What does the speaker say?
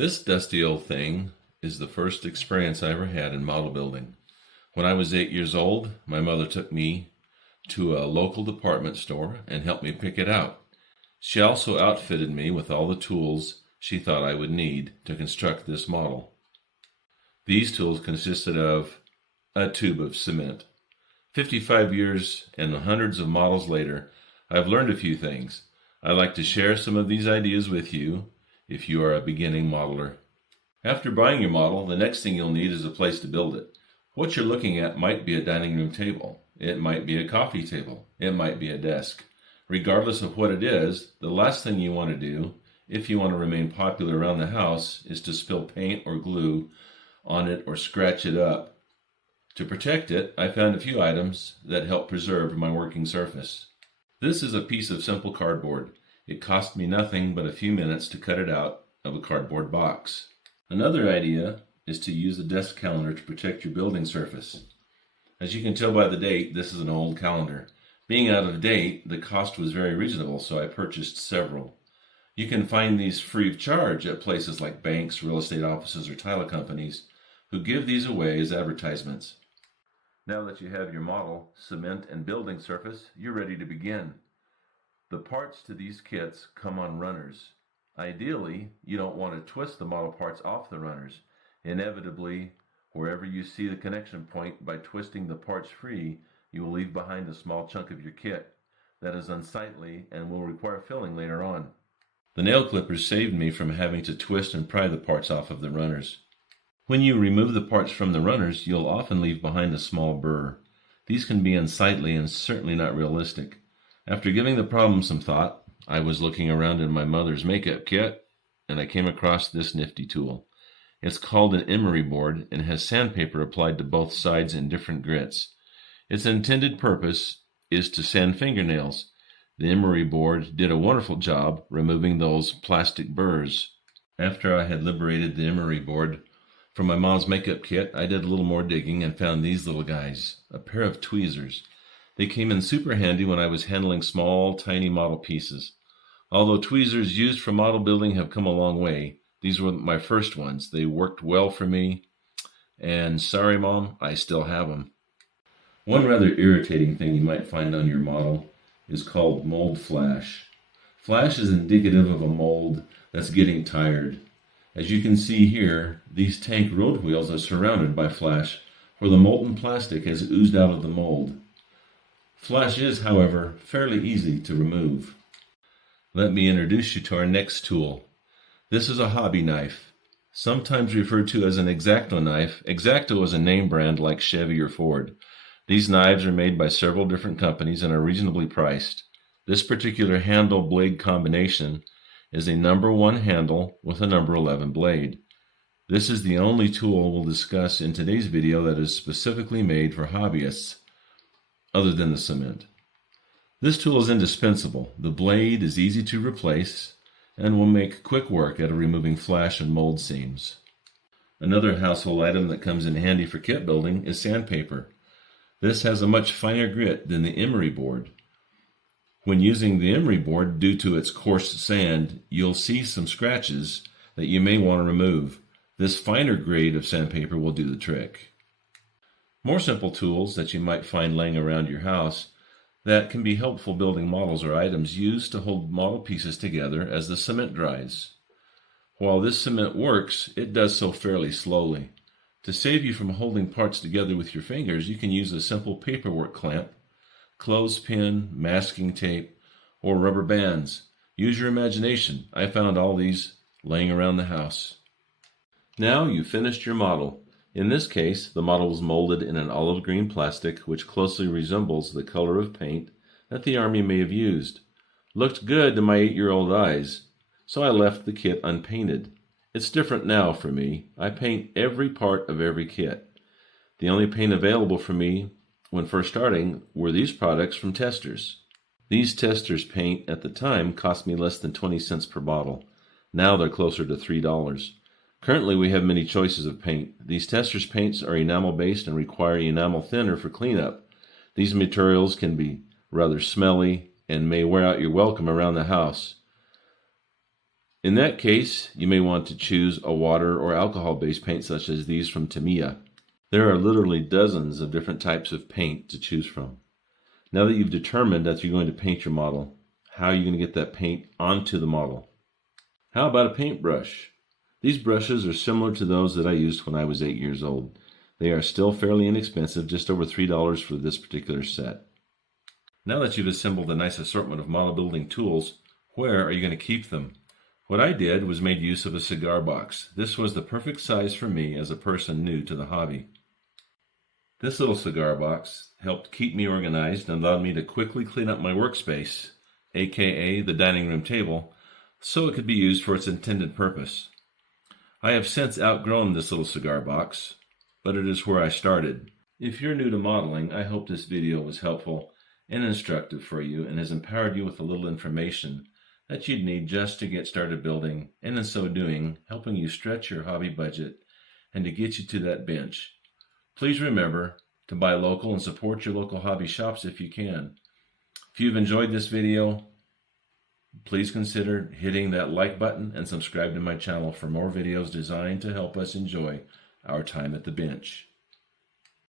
This dusty old thing is the first experience I ever had in model building. When I was 8 years old, my mother took me to a local department store and helped me pick it out. She also outfitted me with all the tools she thought I would need to construct this model. These tools consisted of a tube of cement. 55 years and hundreds of models later, I've learned a few things. I'd like to share some of these ideas with you if you are a beginning modeler. After buying your model, the next thing you'll need is a place to build it. What you're looking at might be a dining room table. It might be a coffee table. It might be a desk. Regardless of what it is, the last thing you want to do, if you want to remain popular around the house, is to spill paint or glue on it or scratch it up. To protect it, I found a few items that help preserve my working surface. This is a piece of simple cardboard. It cost me nothing but a few minutes to cut it out of a cardboard box. Another idea is to use a desk calendar to protect your building surface. As you can tell by the date, this is an old calendar. Being out of date, the cost was very reasonable, so I purchased several. You can find these free of charge at places like banks, real estate offices, or title companies who give these away as advertisements. Now that you have your model, cement, and building surface, you're ready to begin. The parts to these kits come on runners. Ideally, you don't want to twist the model parts off the runners. Inevitably, wherever you see the connection point, by twisting the parts free, you will leave behind a small chunk of your kit. That is unsightly and will require filling later on. The nail clippers saved me from having to twist and pry the parts off of the runners. When you remove the parts from the runners, you'll often leave behind a small burr. These can be unsightly and certainly not realistic. After giving the problem some thought, I was looking around in my mother's makeup kit, and I came across this nifty tool. It's called an emery board and has sandpaper applied to both sides in different grits. Its intended purpose is to sand fingernails. The emery board did a wonderful job removing those plastic burrs. After I had liberated the emery board from my mom's makeup kit, I did a little more digging and found these little guys, a pair of tweezers. They came in super handy when I was handling small, tiny model pieces. Although tweezers used for model building have come a long way, these were my first ones. They worked well for me, and sorry, Mom, I still have them. One rather irritating thing you might find on your model is called mold flash. Flash is indicative of a mold that's getting tired. As you can see here, these tank road wheels are surrounded by flash, where the molten plastic has oozed out of the mold. Flash is, however, fairly easy to remove. Let me introduce you to our next tool. This is a hobby knife, sometimes referred to as an X-Acto knife. X-Acto is a name brand like Chevy or Ford. These knives are made by several different companies and are reasonably priced. This particular handle-blade combination is a number 1 handle with a number 11 blade. This is the only tool we'll discuss in today's video that is specifically made for hobbyists, other than the cement. This tool is indispensable. The blade is easy to replace and will make quick work at removing flash and mold seams. Another household item that comes in handy for kit building is sandpaper. This has a much finer grit than the emery board. When using the emery board, due to its coarse sand, you'll see some scratches that you may want to remove. This finer grade of sandpaper will do the trick. More simple tools that you might find laying around your house that can be helpful building models are items used to hold model pieces together as the cement dries. While this cement works, it does so fairly slowly. To save you from holding parts together with your fingers, you can use a simple paperwork clamp, clothespin, masking tape, or rubber bands. Use your imagination. I found all these laying around the house. Now you've finished your model. In this case, the model was molded in an olive green plastic which closely resembles the color of paint that the Army may have used. Looked good to my 8-year-old eyes, so I left the kit unpainted. It's different now for me. I paint every part of every kit. The only paint available for me when first starting were these products from Testors. These Testors paint at the time cost me less than 20 cents per bottle. Now they're closer to $3. Currently, we have many choices of paint. These Testors paints are enamel-based and require enamel thinner for cleanup. These materials can be rather smelly and may wear out your welcome around the house. In that case, you may want to choose a water or alcohol-based paint such as these from Tamiya. There are literally dozens of different types of paint to choose from. Now that you've determined that you're going to paint your model, how are you going to get that paint onto the model? How about a paintbrush? These brushes are similar to those that I used when I was 8 years old. They are still fairly inexpensive, just over $3 for this particular set. Now that you've assembled a nice assortment of model building tools, where are you going to keep them? What I did was made use of a cigar box. This was the perfect size for me as a person new to the hobby. This little cigar box helped keep me organized and allowed me to quickly clean up my workspace, aka the dining room table, so it could be used for its intended purpose. I have since outgrown this little cigar box, but it is where I started. If you're new to modeling, I hope this video was helpful and instructive for you and has empowered you with a little information that you'd need just to get started building, and in so doing, helping you stretch your hobby budget and to get you to that bench. Please remember to buy local and support your local hobby shops if you can. If you've enjoyed this video, please consider hitting that like button and subscribe to my channel for more videos designed to help us enjoy our time at the bench.